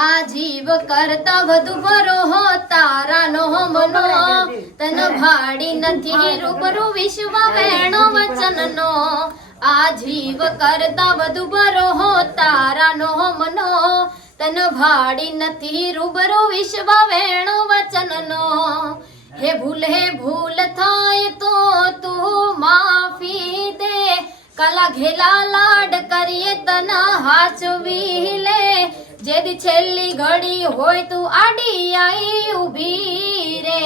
આ જીવ કરતા વધુ ભરો હો, તારાનો મનો તન ભાડી નથી રૂબરૂ વિશ્વ વેણો વચનનો. આ જીવ કરતા વધુ ભરો હો, તારાનો મનો તન ભાડી નથી રૂબરૂ વિશ્વ વેણો વચનનો. હે ભૂલ હે ભૂલ થાય તો તું માફી દે. કલા ઘેલા લાડ કરીએ તન હાચવી જેદી છેલ્લી ઘડી હોય તું આડી આઈ ઊભી રે.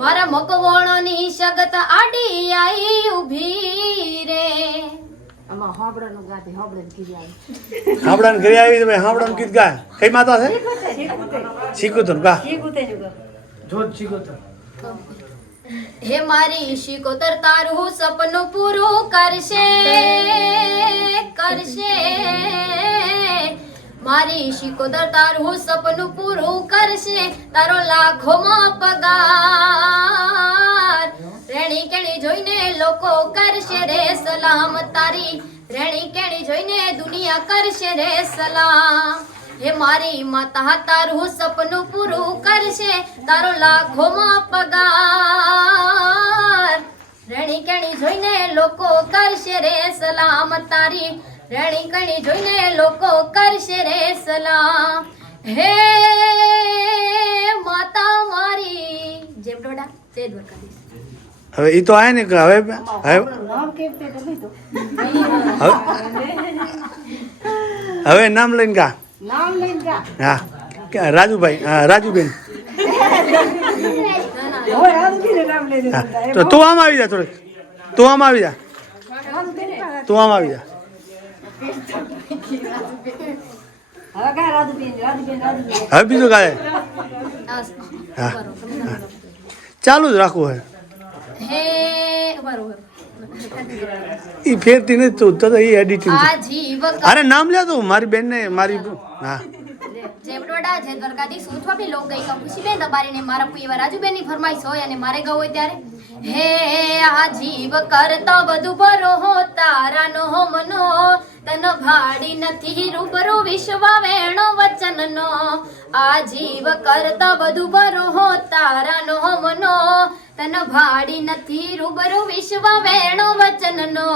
મારા મકવણોની સગત આડી આઈ ઊભી રે. આમાં હોબળાનું ગાતી હોબળે કીધી આવી હાંભળાને ઘરે આવી તો ભાઈ ગીત ગાય. કઈ માતા છે? શીખું ગા. જોત શીખોતર. હે મારી શીખોતર તારું સપનું પૂરું કરશે કરશે. મારી શિકોતર તારું સપનું પૂરું કરશે. તારો લાખોમાં પગાર. રેણી કેણી જોઈને લોકો કરશે રે સલામ. તારી રેણી કેણી જોઈને દુનિયા કરશે રે સલામ. હે મારી માતા, તારું સપનું પૂરું કરશે. તારો લાખોમાં પગાર. રેણી કેણી જોઈને લોકો કરશે રે સલામ. તારી રેણી કણી જોઈને લોકો કરશે રે સલામ હે માતા મારી. જેમ ડોડા જય દ્વારકાધીશ હવે એ તો આય ને કે હવે હવે નામ લઈને ગા નામ લઈને જા હા રાજુભાઈ રાજુબેન. તો તું આમ આવી જા થોડીક. તું આમ આવી જા. તું આમ આવી જા. હવે બીજું કાંઈ? ચાલુ જ રાખવું હે એ ફેરતી નથી તું તો એ એડિટિંગ અરે નામ લે તું મારી બેન ને મારી હા. જેવડોડા જે દ્વારકાધીશ બી લોક ગઈ ખુશીબેન દબારીને મારા પુઈવા રાજુબેનની ફરમાઈશ હોય અને મારે ગવું હોય ત્યારે. હે આ જીવ કરતા બધું ભરો તારા નો મનો. તન ભાડી નથી, રૂબરૂ વિશ્વ વેણો વચનનો. આ જીવ કરતા બધું ભરો હો તારાનો મનો. તન ભાડી નથી, રૂબરૂ વિશ્વ વેણો વચનનો.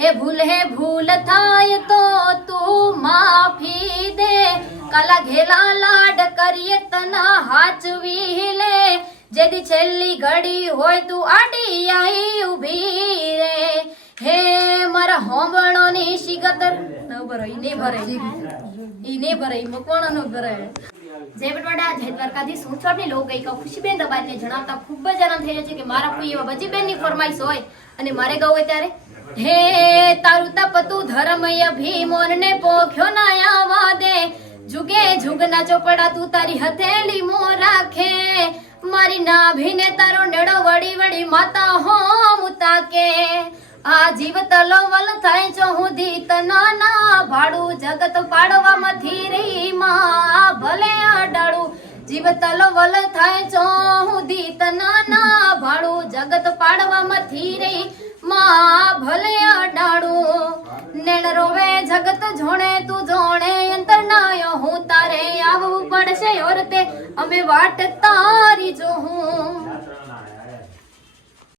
હે ભૂલ હે ભૂલ થાય તો તું માફી દે. કાલા ઘેલા લાડ કરીએ તના હાચવી લે. જેથી છેલ્લી ઘડી હોય તું આડી આઈ ઊભી રે. હે મારા હોંબળોની શિગતર ન ભરે ઈને ભરે ઈને ભરે મકોણ નો ભરે જય બટવાડા જય દ્વારકાધીશ. હું છું આપની લોક ગાયિકા ખુશીબેન દબાઈને જણાવતા ખૂબ જ આનંદ થઈ રહ્યો છે કે મારા કોઈ એવા બજીબેનની ફરમાઈશ હોય અને મારે ગાવું હોય ત્યારે, હે તારું તપતું ધર્મય ભીમોને પોખ્યો ના આવા દે જુગે જુગના ચોપડા તું તારી હથેલી મો રાખે. મારી નાભીને તારો નેડો વળી વળી માતા હો મુતા કે આ જીવ તલવલ થાય છો હું દીત નાના, ભાડું જગત પાડવામાં રહી માં, ભલે અડાડું જીવ તલવલ થાય છો હું દીત નાના, ભાડું જગત પાડવામાં રહી માં, ભલે અડાડું નેણ રોવે જગત જોણે, તું જોણે અંતર નાયો હું તારે આવવું પડશે ઓરતે અમે વાટ તારી જો હું